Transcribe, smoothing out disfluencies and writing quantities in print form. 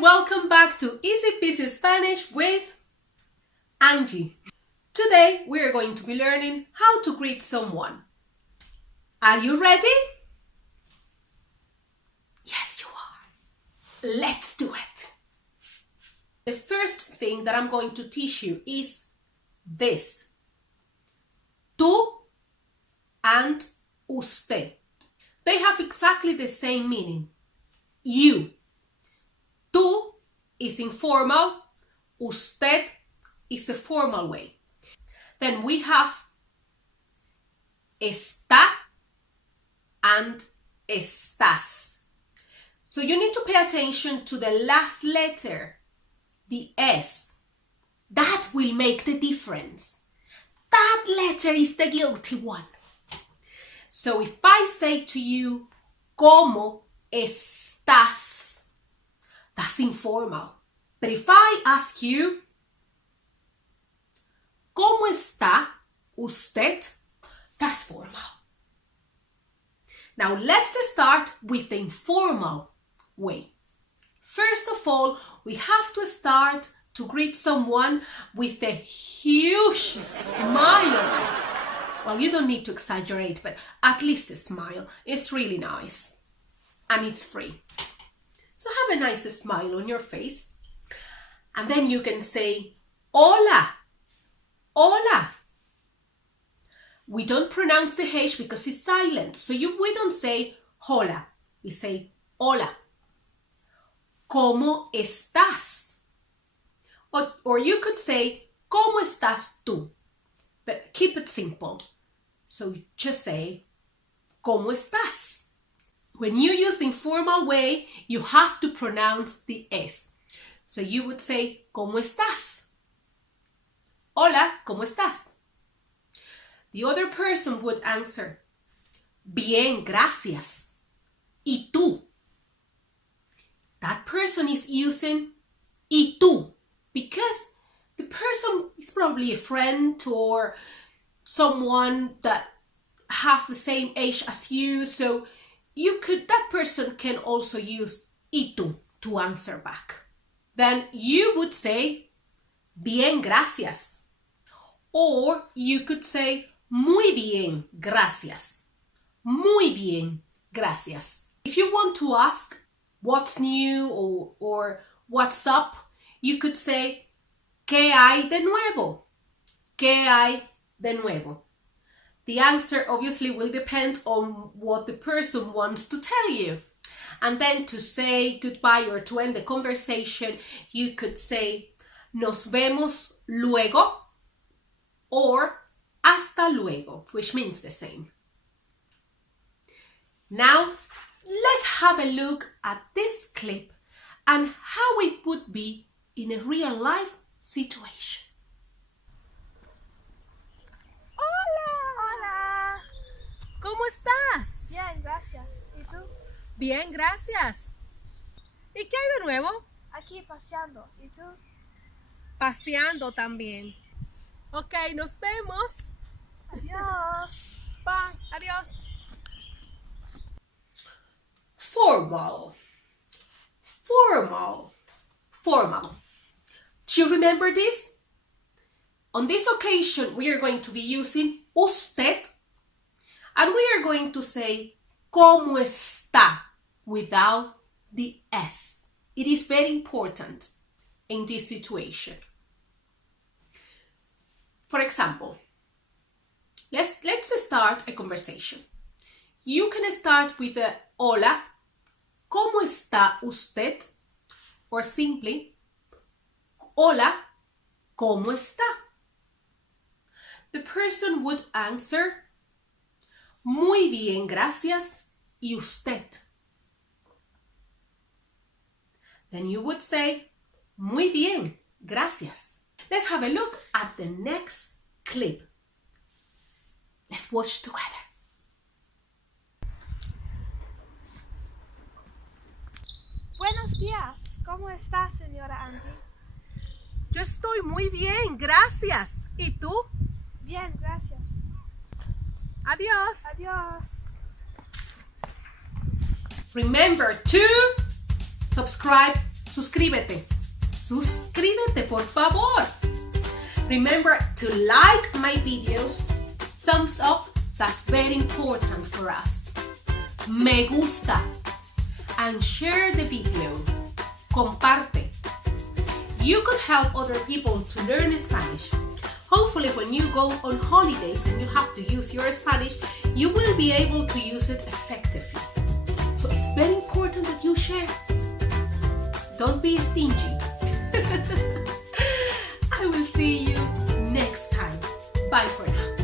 and welcome back to Easy Peasy Spanish with Angie. Today we are going to be learning how to greet someone. Are you ready? Yes, you are. Let's do it. The first thing that I'm going to teach you is this. Tú and usted. They have exactly the same meaning. You. Tú is informal. Usted is a formal way. Then we have está and estás. So you need to pay attention to the last letter, the S. That will make the difference. That letter is the guilty one. So if I say to you, ¿Cómo estás? That's informal. But if I ask you, ¿Cómo está usted? That's formal. Now let's start with the informal way. First of all, we have to start to greet someone with a huge smile. Well, you don't need to exaggerate, but at least a smile. It's really nice. And it's free. So have a nice smile on your face. And then you can say, hola, hola. We don't pronounce the H because it's silent. So we don't say hola. We say hola. ¿Cómo estás? Or you could say, ¿Cómo estás tú? But keep it simple. So just say, ¿Cómo estás? When you use the informal way, you have to pronounce the S. So you would say, ¿Cómo estás? Hola, ¿cómo estás? The other person would answer, bien, gracias. ¿Y tú? That person is using ¿y tú? Because the person is probably a friend or someone that has the same age as you. So that person can also use ¿y tú? To answer back. Then you would say, bien, gracias. Or you could say, muy bien, gracias. Muy bien, gracias. If you want to ask what's new or what's up, you could say, ¿qué hay de nuevo? ¿Qué hay de nuevo? The answer obviously will depend on what the person wants to tell you. And then to say goodbye or to end the conversation, you could say, nos vemos luego or hasta luego, which means the same. Now, let's have a look at this clip and how it would be in a real life situation. Hola. Hola. ¿Cómo estás? Bien, gracias. ¿Y tú? Bien, gracias. ¿Y qué hay de nuevo? Aquí paseando. ¿Y tú? Paseando también. Ok, nos vemos. Adiós. Bye. Adiós. Formal. Formal. Formal. Do you remember this? On this occasion, we are going to be using usted, and we are going to say ¿Cómo está? Without the S. It is very important in this situation. For example, let's start a conversation. You can start with a hola, ¿cómo está usted? Or simply, hola, ¿cómo está? The person would answer, muy bien, gracias, ¿y usted? Then you would say, muy bien, gracias. Let's have a look at the next clip. Let's watch together. Buenos días. ¿Cómo está, señora Angie? Yo estoy muy bien, gracias. ¿Y tú? Bien, gracias. Adiós. Adiós. Remember to subscribe Suscríbete. Suscríbete, por favor. Remember to like my videos. Thumbs up. That's very important for us. Me gusta. And share the video. Comparte. You could help other people to learn Spanish. Hopefully when you go on holidays and you have to use your Spanish, you will be able to use it effectively. So it's very important that you share. Don't be stingy. I will see you next time. Bye for now.